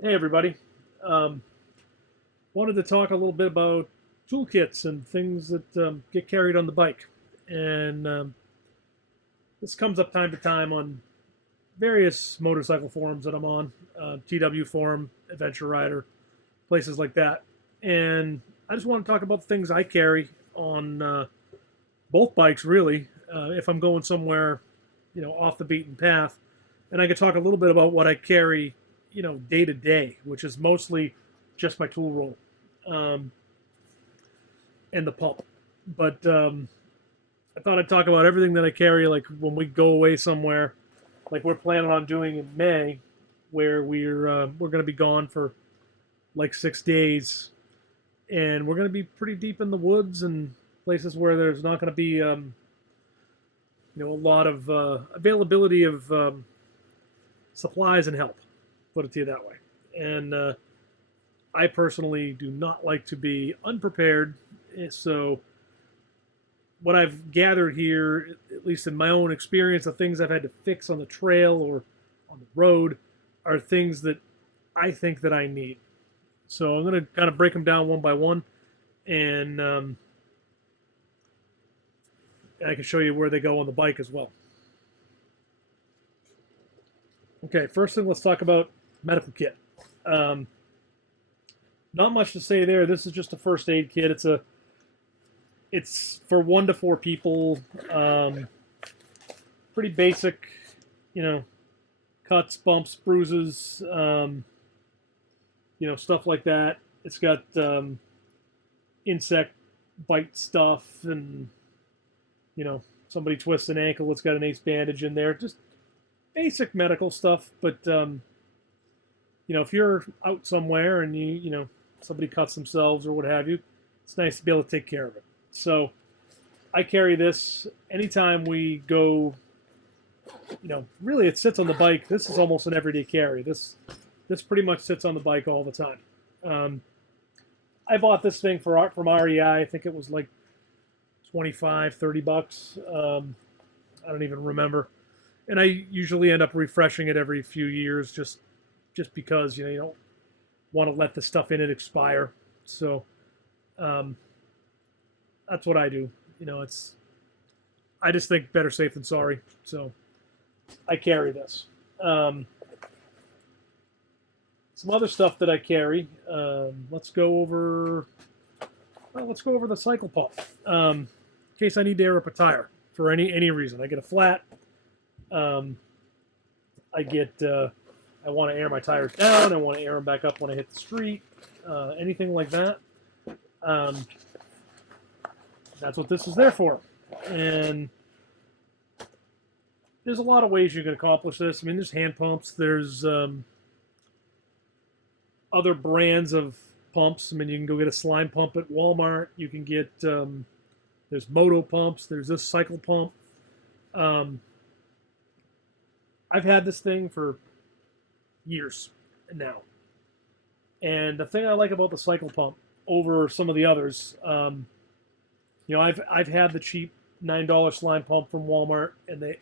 Hey everybody. Um, Wanted to talk a little bit about toolkits and things that get carried on the bike. And this comes up time to time on various motorcycle forums that I'm on, TW Forum, Adventure Rider, places like that. And I just want to talk about the things I carry on both bikes, really, if I'm going somewhere, off the beaten path. And I could talk a little bit about what I carry, day to day, which is mostly just my tool roll. Um, and the pump. But I thought I'd talk about everything that I carry, like when we go away somewhere, like we're planning on doing in May, where we're going to be gone for like 6 days, and we're going to be pretty deep in the woods and places where there's not going to be a lot of availability of supplies and help. Put it to you that way. And I personally do not like to be unprepared, so what I've gathered here, at least in my own experience, the things I've had to fix on the trail or on the road are things that I think that I need. So I'm going to kind of break them down one by one, and I can show you where they go on the bike as well. Okay, first thing, let's talk about medical kit. Um, Not much to say there. This is just a first aid kit. It's for 1 to 4 people. Pretty basic, you know, cuts, bumps, bruises, stuff like that. It's got insect bite stuff, and somebody twists an ankle. It's got an ace bandage in there. Just basic medical stuff. But if you're out somewhere and somebody cuts themselves or what have you, it's nice to be able to take care of it. So I carry this anytime we go. Really, it sits on the bike. This is almost an everyday carry. This pretty much sits on the bike all the time. Um, I bought this thing from REI. I think it was like 25, $30. I don't even remember. And I usually end up refreshing it every few years, just because you don't want to let the stuff in it expire. So um, that's what I do. I just think better safe than sorry. So I carry this. Um, some other stuff that I carry. Let's go over the cycle pump. In case I need to air up a tire for any reason. I get a flat. Um, I get I want to air my tires down. I want to air them back up when I hit the street. Anything like that. Um, that's what this is there for. And there's a lot of ways you can accomplish this. I mean, there's hand pumps. There's other brands of pumps. I mean, you can go get a slime pump at Walmart. You can get there's moto pumps. There's this cycle pump. Um, I've had this thing for years now, and the thing I like about the cycle pump over some of the others, I've had the cheap $9 slime pump from Walmart, and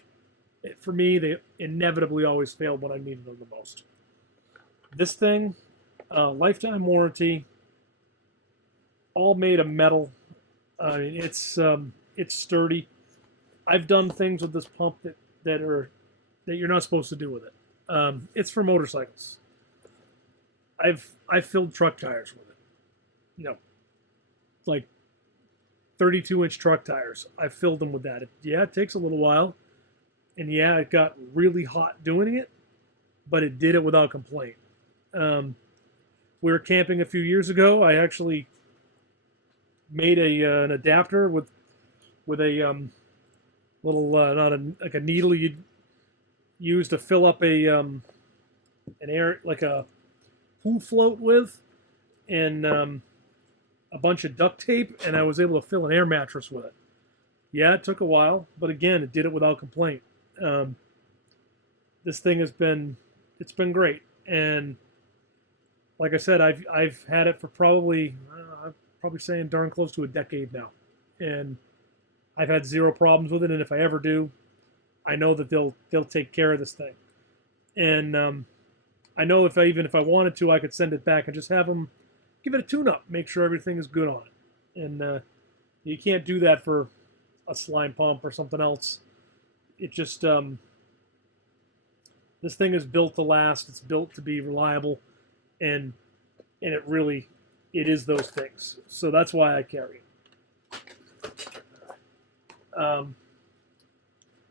for me they inevitably always failed when I needed them the most. This thing, lifetime warranty, all made of metal. I mean, it's sturdy. I've done things with this pump that you're not supposed to do with it. It's for motorcycles. I've filled truck tires with it. Like 32-inch truck tires. I've filled them with that. It takes a little while, and yeah, it got really hot doing it, but it did it without complaint. We were camping a few years ago. I actually made an adapter with a little not a like a needle you'd use to fill up an air, like a pool float with, and a bunch of duct tape, and I was able to fill an air mattress with it. Yeah, it took a while, but again, it did it without complaint. Um, this thing it's been great, and like I said, I've had it for I'm probably saying darn close to a decade now, and I've had zero problems with it. And if I ever do, I know that they'll take care of this thing. And I know even if I wanted to, I could send it back and just have them give it a tune-up, make sure everything is good on it. And you can't do that for a slime pump or something else. It just this thing is built to last. It's built to be reliable, and it is those things. So that's why I carry it.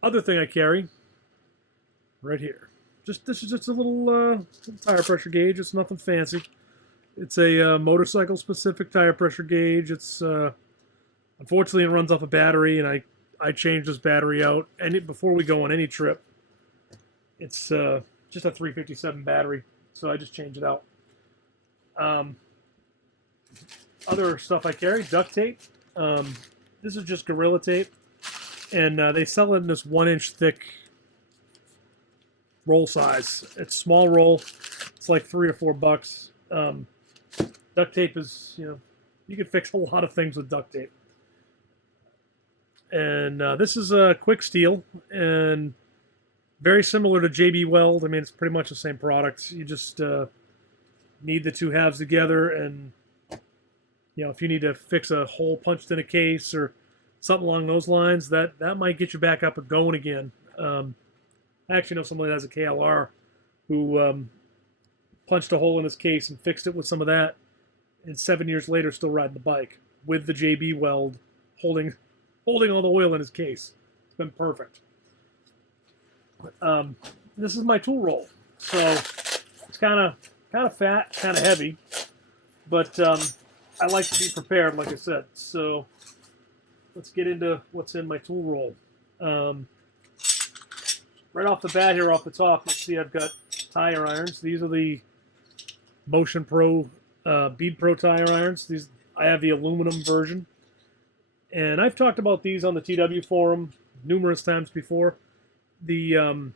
Other thing I carry right here. This is just a little tire pressure gauge. It's nothing fancy. It's a motorcycle specific tire pressure gauge. It's unfortunately it runs off a battery, and I changed this battery out before we go on any trip. It's just a 357 battery, so I just changed it out. Other stuff I carry, duct tape. This is just Gorilla Tape, and they sell it in this 1-inch thick roll size. It's small roll. It's like $3 or $4. Duct tape is, you can fix a lot of things with duct tape. And this is a quick steel, and very similar to JB Weld. I mean, it's pretty much the same product. You just need the two halves together, and if you need to fix a hole punched in a case or something along those lines, that might get you back up and going again. I actually know somebody that has a KLR who punched a hole in his case and fixed it with some of that, and 7 years later still riding the bike with the JB Weld holding all the oil in his case. It's been perfect. This is my tool roll. So it's kind of fat, kind of heavy, but I like to be prepared, like I said. So let's get into what's in my tool roll. Right off the bat here, off the top, you'll see I've got tire irons. These are the Motion Pro, Bead Pro tire irons. I have the aluminum version. And I've talked about these on the TW forum numerous times before. The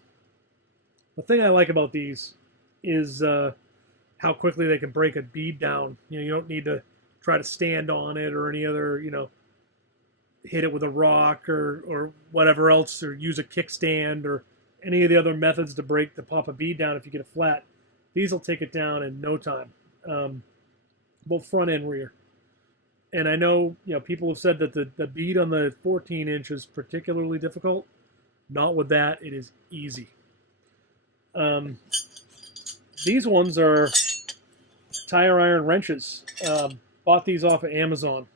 thing I like about these is how quickly they can break a bead down. You don't need to try to stand on it or any other, hit it with a rock or whatever else, or use a kickstand or any of the other methods to pop a bead down if you get it flat. These will take it down in no time, both front and rear. And I know, people have said that the bead on the 14-inch is particularly difficult. Not with that. It is easy. These ones are tire iron wrenches. Bought these off of Amazon.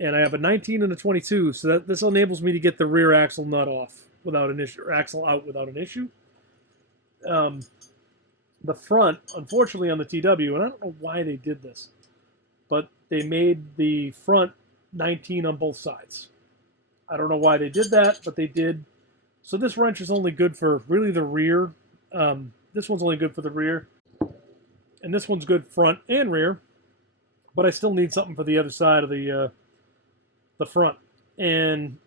And I have a 19 and a 22, so this enables me to get the rear axle nut off without an issue, or axle out without an issue. The front, unfortunately on the TW, and I don't know why they did this, but they made the front 19 on both sides. I don't know why they did that, but they did. So this wrench is only good for really the rear. This one's only good for the rear. And this one's good front and rear. But I still need something for the other side of the front. And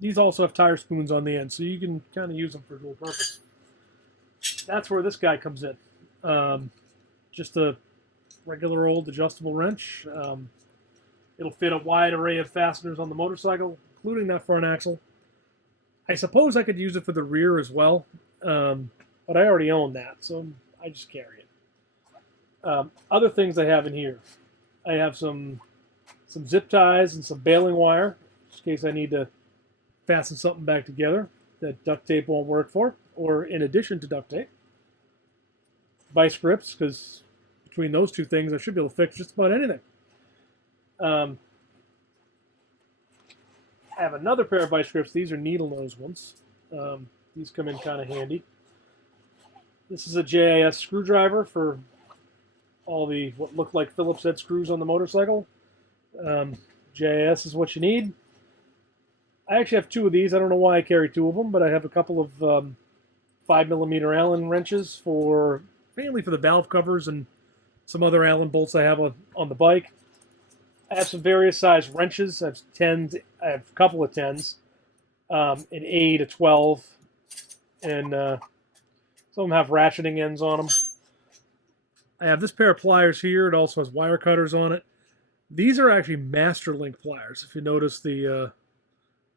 these also have tire spoons on the end, so you can kind of use them for dual purpose. That's where this guy comes in. Just a regular old adjustable wrench. It'll fit a wide array of fasteners on the motorcycle, including that front axle. I suppose I could use it for the rear as well, but I already own that, so I just carry it. Other things I have in here. I have some zip ties and some baling wire, just in case I need to fasten something back together that duct tape won't work for, or in addition to duct tape. Vice grips, because between those two things I should be able to fix just about anything. I have another pair of vice grips. These are needle nose ones. These come in kind of handy. This is a JIS screwdriver for all the what look like Phillips head screws on the motorcycle. JIS is what you need. I actually have two of these. I don't know why I carry two of them, but I have a couple of 5mm Allen wrenches mainly for the valve covers and some other Allen bolts I have on the bike. I have some various size wrenches. I have 10s. I have a couple of 10s, an 8, a 12, and some of them have ratcheting ends on them. I have this pair of pliers here. It also has wire cutters on it. These are actually Masterlink pliers. If you notice the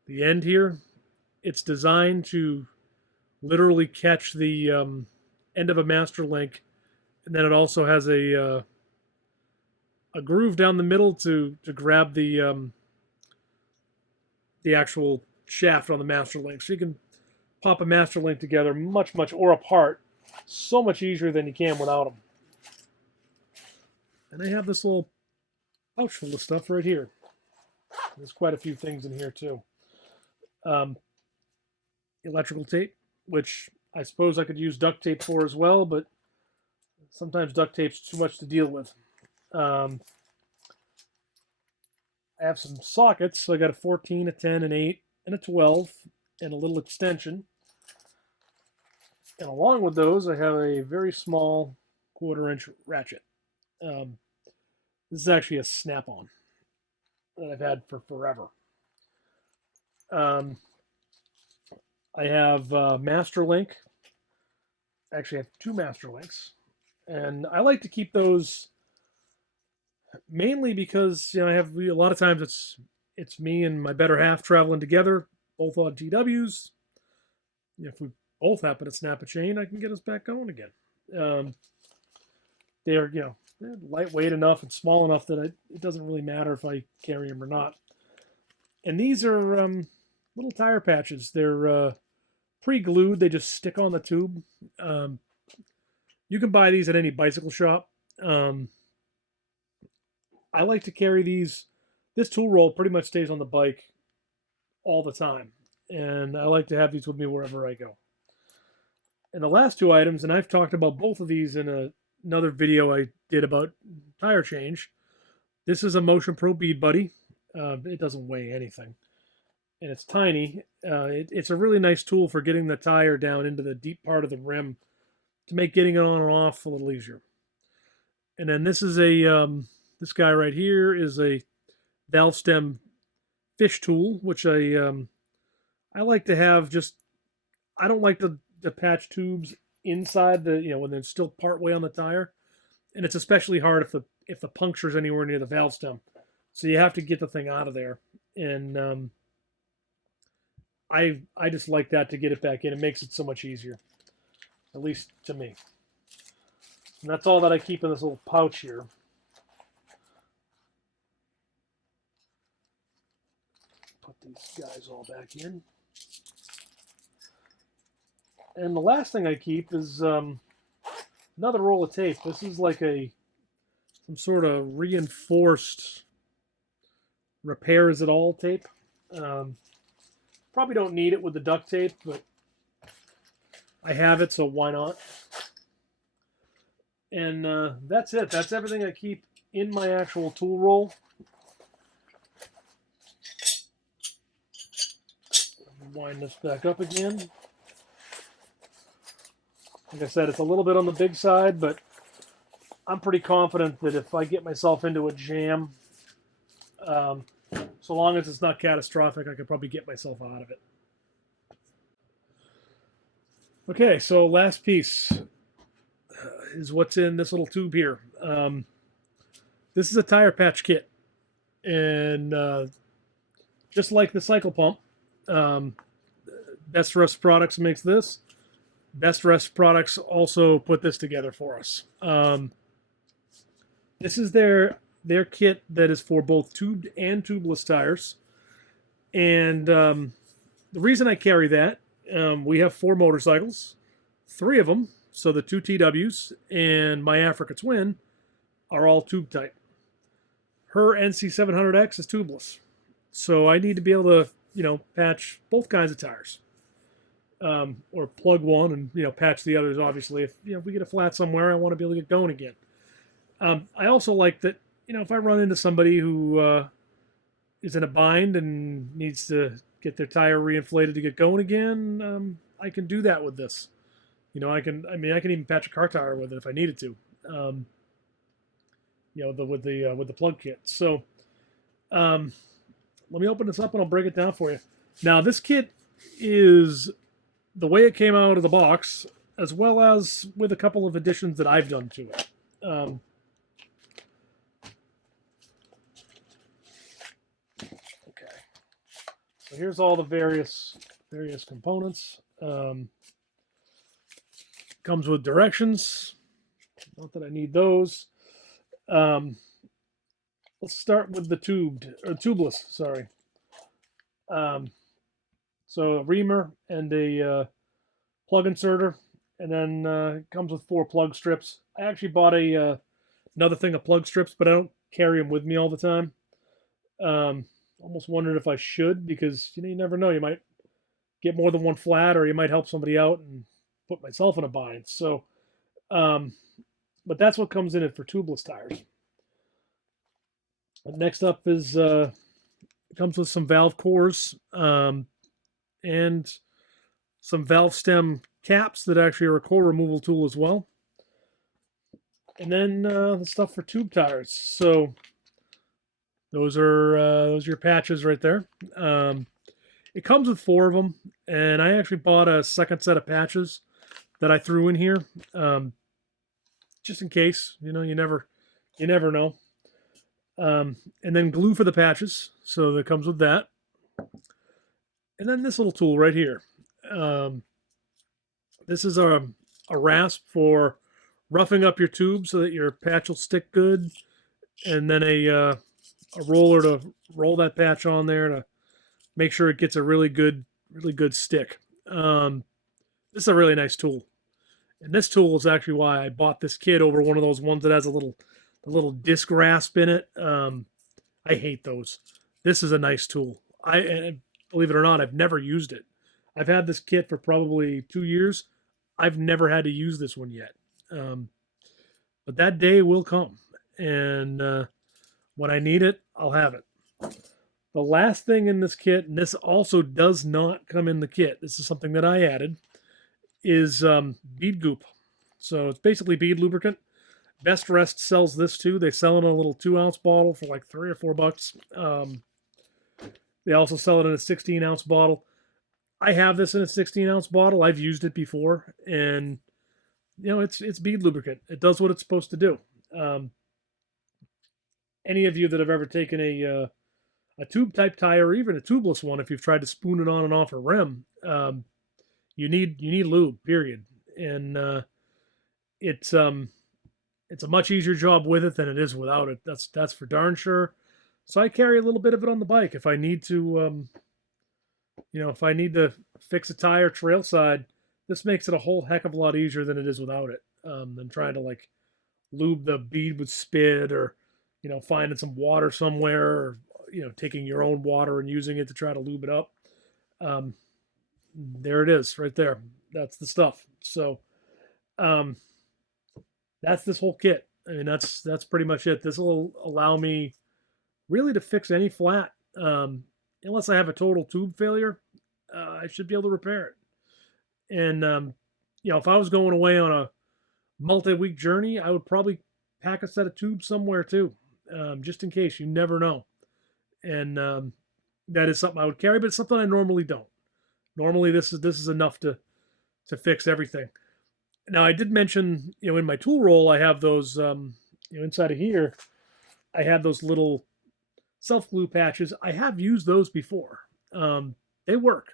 end here, it's designed to literally catch the end of a master link, and then it also has a groove down the middle to grab the actual shaft on the master link. So you can pop a master link together much or apart so much easier than you can without them. And I have this little pouch full of stuff right here. There's quite a few things in here too. Electrical tape, which I suppose I could use duct tape for as well, but sometimes duct tape's too much to deal with. I have some sockets. So I got a 14, a 10, an 8, and a 12, and a little extension. And along with those, I have a very small 1/4-inch ratchet. This is actually a snap-on that I've had for forever. I have Master Link. Actually, I have 2 Master Links, and I like to keep those mainly because I have a lot of times it's me and my better half traveling together, both on TWs. If we both happen to snap a chain, I can get us back going again. They're they're lightweight enough and small enough that it doesn't really matter if I carry them or not. And these are little tire patches. They're pre-glued. They just stick on the tube. You can buy these at any bicycle shop. I like to carry these. This tool roll pretty much stays on the bike all the time. And I like to have these with me wherever I go. And the last 2 items, and I've talked about both of these in another video I did about tire change. This is a Motion Pro Bead Buddy. It doesn't weigh anything. And it's tiny. It's a really nice tool for getting the tire down into the deep part of the rim to make getting it on and off a little easier. And then this is this guy right here is a valve stem fish tool, which I like to have just. I don't like to patch tubes inside the when they're still part way on the tire, and it's especially hard if the puncture's anywhere near the valve stem. So you have to get the thing out of there, and I just like that to get it back in. It makes it so much easier, at least to me. And that's all that I keep in this little pouch here. Put these guys all back in. And the last thing I keep is another roll of tape. This is like some sort of reinforced repairs it all tape. Probably don't need it with the duct tape, but I have it, so why not? And that's it. That's everything I keep in my actual tool roll. Wind this back up again. Like I said, it's a little bit on the big side, but I'm pretty confident that if I get myself into a jam, so long as it's not catastrophic, I could probably get myself out of it. Okay, so last piece is what's in this little tube here. This is a tire patch kit, and just like the cycle pump, Best Rest Products makes this. Best Rest Products also put this together for us. This is their kit that is for both tubed and tubeless tires. And the reason I carry that, we have 4 motorcycles, 3 of them, so the 2 TWs and my Africa Twin are all tube type. Her NC700X is tubeless. So I need to be able to, patch both kinds of tires. Or plug one and patch the others. Obviously, if we get a flat somewhere, I want to be able to get going again. I also like that if I run into somebody who is in a bind and needs to get their tire reinflated to get going again, I can do that with this. I can even patch a car tire with it if I needed to. With the plug kit. So let me open this up and I'll break it down for you. Now this kit is the way it came out of the box, as well as with a couple of additions that I've done to it. Okay, so here's all the various components. Comes with directions. Not that I need those. Um, let's start with the tubeless. Sorry. Um, so a reamer and a plug inserter, and then it comes with 4 plug strips. I actually bought another thing of plug strips, but I don't carry them with me all the time. Almost wondered if I should, because you never know, you might get more than one flat, or you might help somebody out and put myself in a bind. So, but that's what comes in it for tubeless tires. Next up is it comes with some valve cores and some valve stem caps that actually are a core removal tool as well. And then the stuff for tube tires. So those are your patches right there. It comes with 4 of them, and I actually bought a second set of patches that I threw in here, just in case. You never know. And then glue for the patches, so that comes with that. And then this little tool right here. This is a rasp for roughing up your tube so that your patch will stick good, and then a roller to roll that patch on there to make sure it gets a really good stick. This is a really nice tool, and this tool is actually why I bought this kit over one of those ones that has a little disc rasp in it. I hate those. This is a nice tool. And believe it or not, I've never used it. I've had this kit for probably 2 years. I've never had to use this one yet. But that day will come, and when I need it, I'll have it. The last thing in this kit, and this also does not come in the kit, this is something that I added, is bead goop. So it's basically bead lubricant. Best Rest sells this too. They sell it in a little 2-ounce bottle for like $3 or $4. They also sell it in a 16-ounce bottle. I have this in a 16-ounce bottle. I've used it before, and it's bead lubricant. It does what it's supposed to do. Any of you that have ever taken a tube type tire, or even a tubeless one, if you've tried to spoon it on and off a rim, you need lube. Period. And it's a much easier job with it than it is without it. That's for darn sure. So I carry a little bit of it on the bike if I need to. If I need to fix a tire trail side, this makes it a whole heck of a lot easier than it is without it. Than trying to like lube the bead with spit, or finding some water somewhere, or taking your own water and using it to try to lube it up. There it is right there. That's the stuff. So that's this whole kit. I mean, that's pretty much it. This will allow me really to fix any flat. Unless I have a total tube failure, I should be able to repair it. And if I was going away on a multi-week journey, I would probably pack a set of tubes somewhere too, just in case. You never know. And that is something I would carry, but it's something I normally don't. Normally, this is enough to fix everything. Now, I did mention, in my tool roll, I have those, inside of here, I have those little self-glue patches. I have used those before. They work.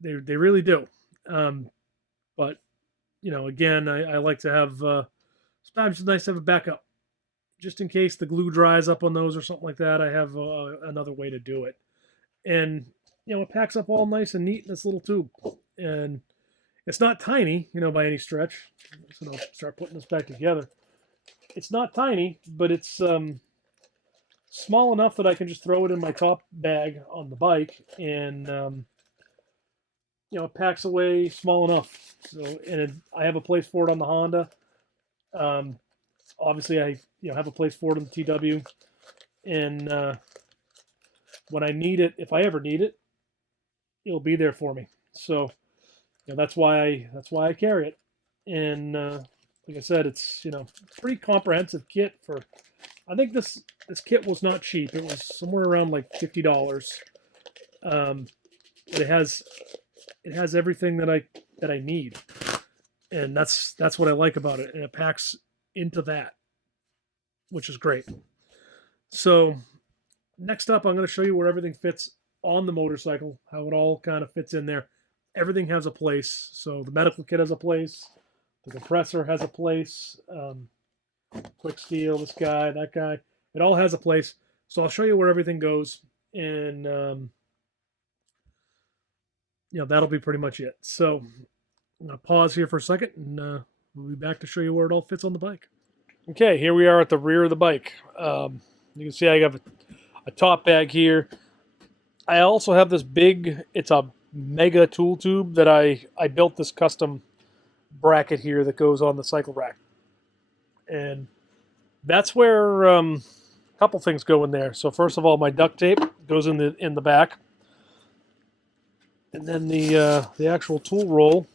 They really do. But, again, I like to have, sometimes it's nice to have a backup. Just in case the glue dries up on those or something like that, I have another way to do it. And, it packs up all nice and neat in this little tube. And it's not tiny, by any stretch. So I'll start putting this back together. It's not tiny, but it's small enough that I can just throw it in my top bag on the bike, and it packs away small enough. So, and I have a place for it on the Honda. Obviously, I have a place for it on the TW, and when I need it, if I ever need it, it'll be there for me. So, that's why I carry it. And like I said, it's pretty comprehensive kit for. I think this kit was not cheap. It was somewhere around like $50. But it has everything that I need, and that's what I like about it. And it packs into that, which is great. So next up, I'm going to show you where everything fits on the motorcycle, how it all kind of fits in there. Everything has a place. So the medical kit has a place. The compressor has a place. Quick Steel, this guy, that guy. It all has a place. So I'll show you where everything goes, and that'll be pretty much it. So I'm gonna pause here for a second, and we'll be back to show you where it all fits on the bike. Okay, here we are at the rear of the bike. You can see I have a top bag here. I also have this big, it's a mega tool tube that I built this custom bracket here that goes on the cycle rack. And that's where a couple things go in there. So first of all, my duct tape goes in the back. And then the actual tool roll,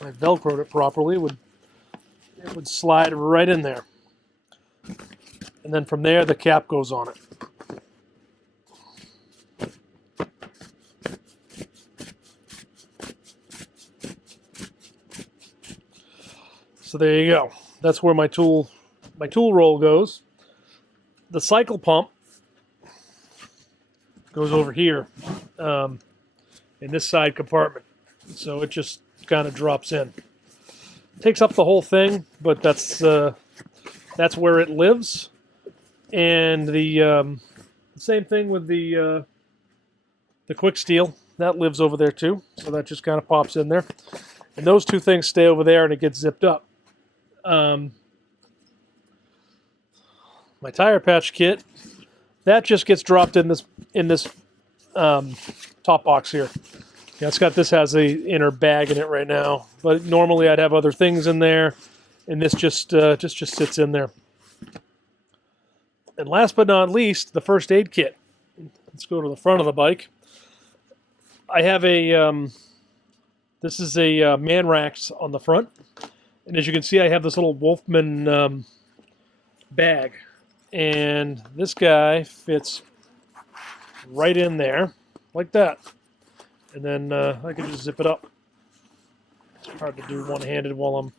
if I velcroed it properly, it would slide right in there. And then from there, the cap goes on it. So there you go. That's where my tool roll goes. The cycle pump goes over here in this side compartment. So it just kind of drops in. Takes up the whole thing, but that's where it lives. And the same thing with the Quick Steel. That lives over there too. So that just kind of pops in there. And those two things stay over there and it gets zipped up. My tire patch kit, that just gets dropped in this top box here. Yeah, this has a inner bag in it right now, but normally I'd have other things in there, and this just sits in there. And last but not least, the first aid kit. Let's go to the front of the bike. I have this is a Man-Rax on the front. And as you can see, I have this little Wolfman bag. And this guy fits right in there, like that. And then I can just zip it up. It's hard to do one-handed while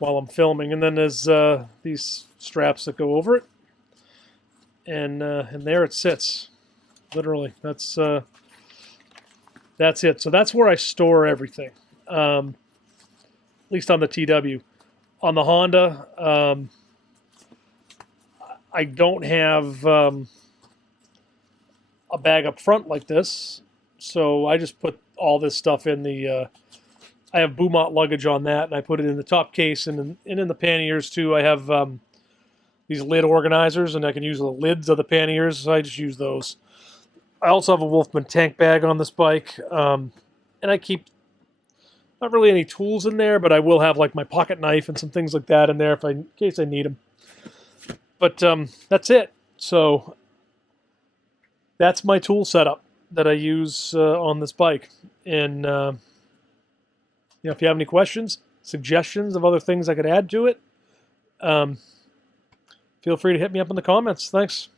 I'm filming. And then there's these straps that go over it. And there it sits. Literally, that's it. So that's where I store everything. At least on the TW. On the Honda, I don't have a bag up front like this, so I just put all this stuff in the. I have Boumont luggage on that, and I put it in the top case, and in the panniers too. I have these lid organizers, and I can use the lids of the panniers, so I just use those. I also have a Wolfman tank bag on this bike, and I keep not really any tools in there, but I will have like my pocket knife and some things like that in there in case I need them. But that's it. So that's my tool setup that I use on this bike. And if you have any questions, suggestions of other things I could add to it, feel free to hit me up in the comments. Thanks.